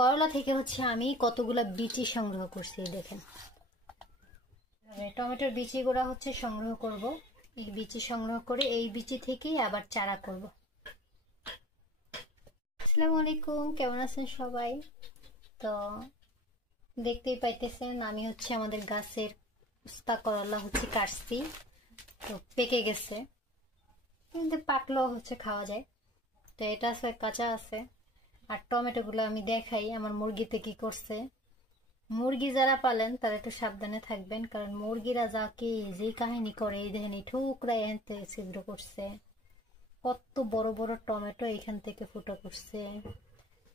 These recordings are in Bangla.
করলা থেকে আমি কতগুলা বিচি সংগ্রহ করছি দেখেন। টমেটোর বিচিগুলা সংগ্রহ করব। এই বিচি সংগ্রহ করে এই বিচি থেকেই আবার চারা করব। আসসালামু আলাইকুম, কেমন আছেন সবাই? তো দেখতেই পাইতেছেন আমি আমাদের গাছের উস্তা করলা কাটছি। তো পেকে গেছে, কিন্তু পাকলেও খাওয়া যায়। তো এটা আছে কাঁচা আছে। আর টমেটো গুলো আমি দেখাই আমার মুরগিতে কি করছে। মুরগি যারা পালেন তারা একটু সাবধানে থাকবেন, কারণ মুরগিরা যে কাহিনী করে, এই দেখেন ঠুকরাই এনতে ছিদ্র করছে। কত বড় বড় টমেটো এখান থেকে ফুটো করছে।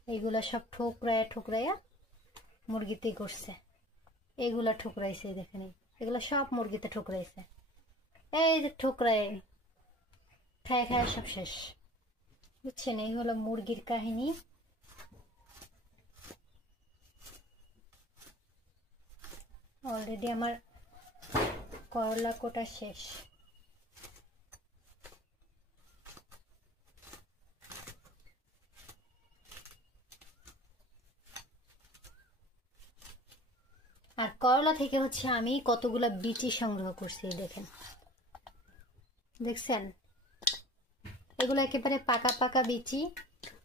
এইগুলা সব ঠুকরাইয়া মুরগিতে করছে। এগুলা ঠুকরাইছে, দেখেন এগুলা সব মুরগিতে ঠুকরাইছে। এই যে ঠুকরাই খায় খায় সব শেষ, বুঝছেন? এই হলো মুরগির কাহিনী। অলরেডি আমার করলা কোটা শেষ। আর করলা থেকে আমি কতগুলা বিচি সংগ্রহ করছি দেখেন, দেখছেন? এগুলো একেবারে পাকা পাকা বিচি।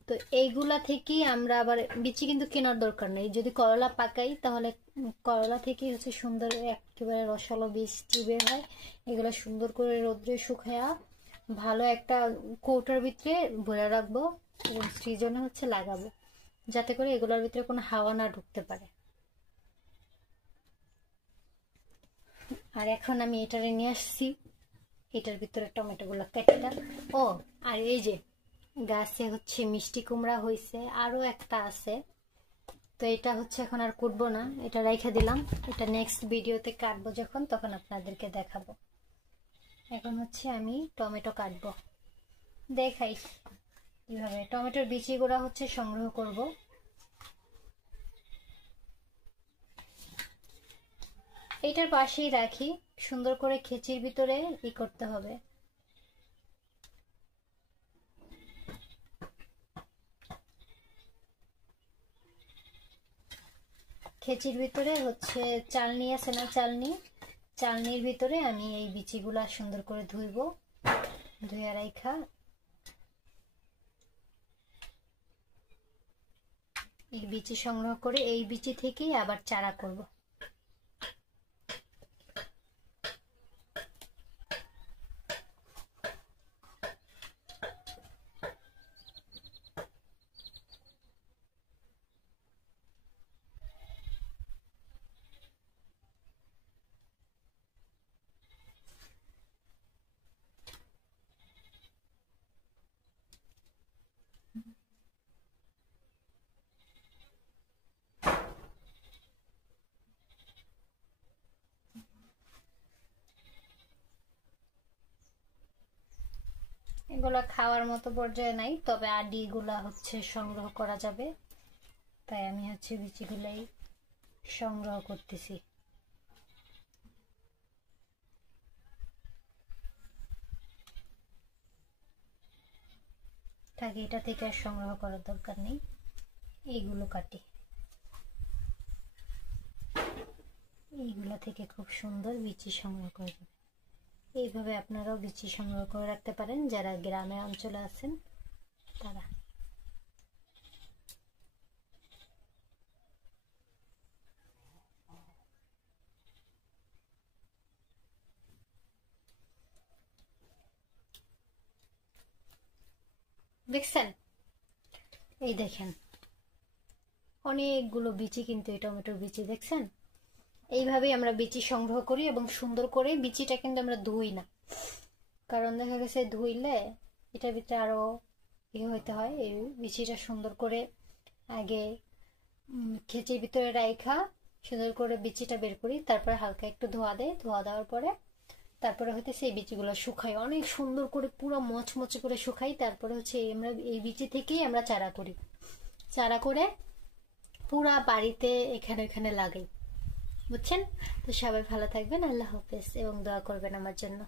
তো এইগুলা থেকে আমরা আবার বিচি কিন্তু কেনার দরকার নেই। যদি করলা পাকাই তাহলে করলা থেকে সুন্দর একেবারে রসালো বীজটি বের হয়। এগুলো সুন্দর করে রোদ্রে শুকায়া ভালো একটা কৌটার ভিতরে ভরে রাখবো এবং সৃজনে লাগাবো, যাতে করে এগুলোর ভিতরে কোনো হাওয়া না ঢুকতে পারে। আর এখন আমি এটারে নিয়ে আসছি, এটার ভিতরে টমেটো গুলো কেটে। ও আর এই যে গাছে মিষ্টি কুমড়া হয়েছে, আরো একটা আছে। তো এটা এখন আর কুটবো না, এটা রেখে দিলাম। এটা নেক্সট ভিডিওতে কাটবো যখন, তখন আপনাদেরকে দেখাবো। এখন আমি টমেটো কাটবো, দেখাই কিভাবে টমেটোর বিচিগুলো সংগ্রহ করব। এইটার পাশেই রাখি, সুন্দর করে খেচির ভিতরে ই করতে হবে। খেচির ভিতরে চালনি আছে না, চালনির ভিতরে আমি এই বিচিগুলা সুন্দর করে ধুইব। ধুইয়া রাইখা এই বিচি সংগ্রহ করে এই বিচি থেকেই আবার চারা করব। এগুলা খাওয়ার মতো পর্যায়ে নাই, তবে আডিগুলা সংগ্রহ করা যাবে, তাই আমি বিচিগুলাই সংগ্রহ করতেছি। থাকে এটা থেকে আর সংগ্রহ করার দরকার নেই। এইগুলো কাটি, এইগুলা থেকে খুব সুন্দর বিচি সংগ্রহ করা যাবে। এইভাবে আপনারাও বিচি সংগ্রহ করে রাখতে পারেন যারা গ্রামে অঞ্চলে আছেন তারা। দেখছেন? এই দেখেন অনেকগুলো বিচি, কিন্তু এই টমেটোর বিচি দেখছেন? এইভাবেই আমরা বিচি সংগ্রহ করি এবং সুন্দর করে বিচিটা কিন্তু আমরা ধুই না, কারণ দেখা গেছে ধুইলে এটার ভিতরে আরো হইতে হয়। এই বিচিটা সুন্দর করে আগে খেচির ভিতরে রাইখা সুন্দর করে বিচিটা বের করি, তারপরে হালকা একটু ধোয়া দেয়। ধোয়া দেওয়ার পরে তারপরে সেই বিচিগুলো শুকাই, অনেক সুন্দর করে পুরো মচমচে করে শুকাই। তারপরে আমরা এই বিচি থেকেই আমরা চারা করি। চারা করে পুরা বাড়িতে এখানে এখানে লাগাই, বুঝছেন? তো সবাই ভালো থাকবেন, আল্লাহ হাফেজ, এবং দোয়া করবেন আমার জন্য।